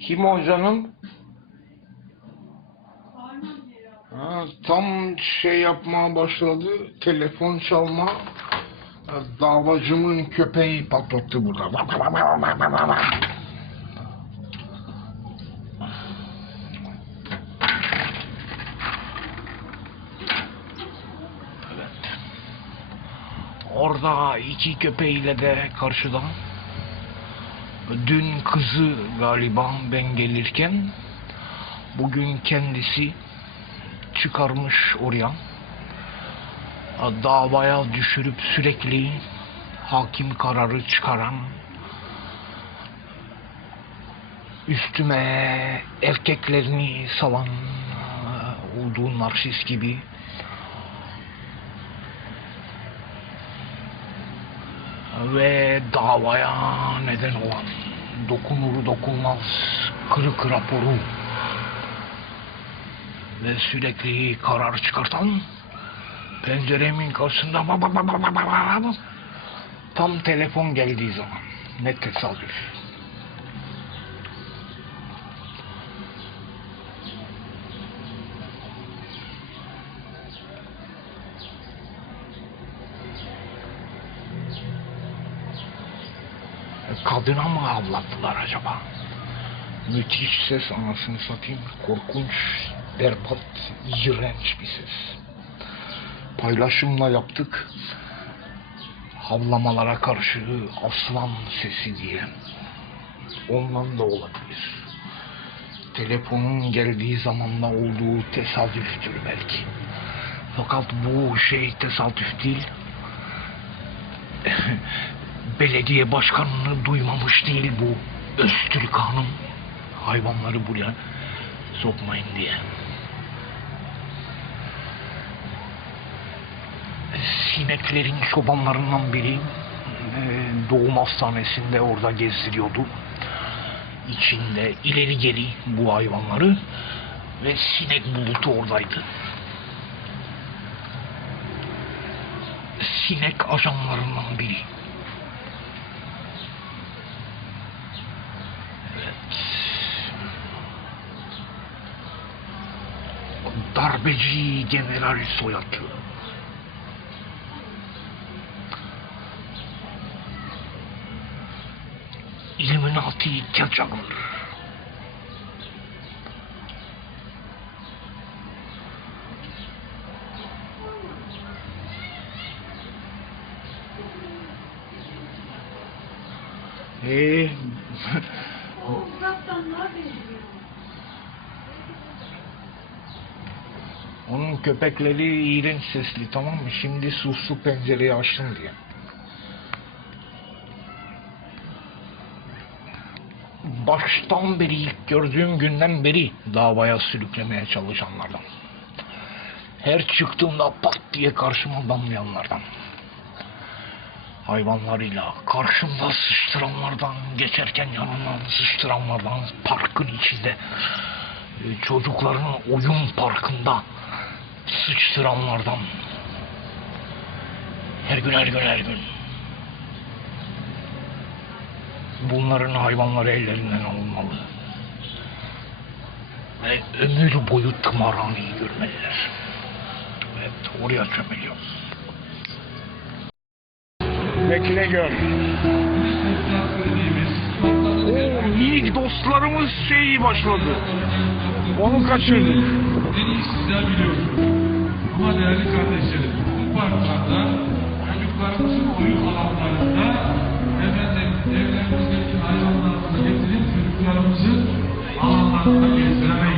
Kim o canım? Ha, tam şey yapmaya başladı. Telefon çalma. Davacımın köpeği patlattı burada. Orada iki köpeğiyle de karşıdan Dün kızı galiba ben gelirken bugün kendisi çıkarmış oraya. Davaya düşürüp sürekli hakim kararı çıkaran üstüme erkeklerini salan olduğu narsist gibi ve davaya neden olan dokunur dokunmaz kırık raporu ve sürekli karar çıkartan penceremin karşısında ba- ba- ba- ba- ba- ba- ba- tam telefon geldiği zaman ne tesadüf. Kadına mı avlattılar acaba? Müthiş ses anasını satayım. Korkunç, berbat, iğrenç bir ses. Paylaşımla yaptık. Havlamalara karşı aslan sesi diye. Ondan da olabilir. Telefonun geldiği zamanla olduğu tesadüftür belki. Fakat bu şey tesadüf değil. belediye başkanını duymamış değil bu Öztürk Hanım. Hayvanları buraya sokmayın diye. Sineklerin çobanlarından biri e, doğum hastanesinde orada gezdiriyordu. İçinde ileri geri bu hayvanları ve sinek bulutu oradaydı. Sinek ajanlarından biri. Darbeci general soyadlı. Illuminati kaçaklar. Eee O uzaktan nerede Onun köpekleri iğrenç sesli tamam mı? Şimdi suslu pencereyi açtım diye. Baştan beri ilk gördüğüm günden beri davaya sürüklemeye çalışanlardan. Her çıktığımda pat diye karşıma damlayanlardan. Hayvanlarıyla karşımda sıçtıranlardan, geçerken yanından sıçtıranlardan, parkın içinde e, çocukların oyun parkında sıçtıranlardan her gün her gün her gün. Bunların hayvanları ellerinden alınmalı. Ve ömür boyu tımarhaneyi görmeliler. Evet oraya çömeliyoruz bekle gör. Oo, minik dostlarımız şeyi başladı. Onu kaçırdık. Beni sizler biliyorsunuz. Ama değerli kardeşlerim, bu parklarda, çocuklarımızın oyun alanlarında, efendim, evlerimizdeki hayvanlarımızı getirip çocuklarımızın alanlarında gezdiremeyiz.